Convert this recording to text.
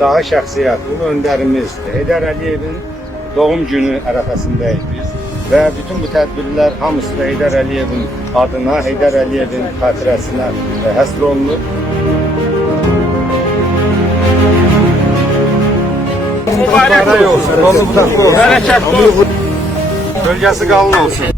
dahi şəxsiyyət, ulu öndərimiz Heydər Əliyevin doğum günü ərəfəsindəyik biz. Və bütün bu tədbirlər hamısı da Heydər Əliyevin adına, Heydər Əliyevin xatirəsinə həsr olunur. Mübarək olsun, bərəkətli olsun, bölgəsi qalın olsun.